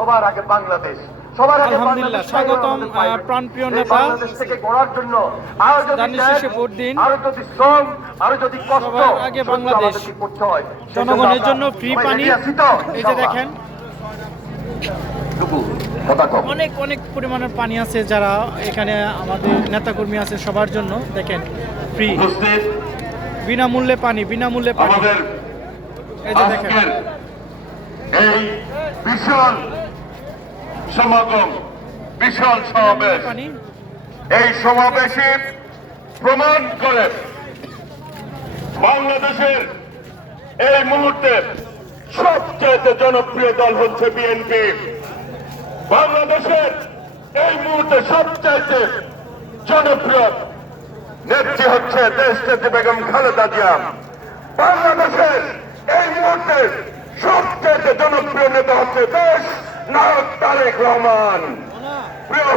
সবার আগে বাংলাদেশ, সবার আগে আলহামদুলিল্লাহ, স্বাগতম প্রাণপ্রিয় নেতা। বাংলাদেশ থেকে গড়ার জন্য আরো যদি দানের শেষে ভোট দিন, আরো যদি শ্রম, আরো যদি কষ্ট, সবার আগে সহ্য বাংলাদেশ। আমাদেরকে করতে হয়। জনগণের জন্য ফ্রি পানি। এই যে দেখেন অনেক অনেক পরিমাণের পানি আছে, যারা এখানে আমাদের নেতাকর্মী আছে সবার জন্য দেখেন ফ্রি, বিনামূল্যে পানি, বিনামূল্যে পানি। এই যে দেখেন এই বিশাল সমাগম, বিশাল সমাবেশ, পানি। এই সমাবেশে প্রমাণ করে বাংলাদেশের এই মুহূর্তে সবচেয়ে জনপ্রিয় দল হচ্ছে বিএনপি। বাংলাদেশের এই মুহূর্তে সবচাইতে জনপ্রিয় নেত্রী হচ্ছে দেশনেত্রী বেগম খালেদা জিয়া। বাংলাদেশের এই মুহূর্তে সবচেয়ে জনপ্রিয় নেতা হচ্ছে দেশ নায়ক তারেক রহমান। প্রিয়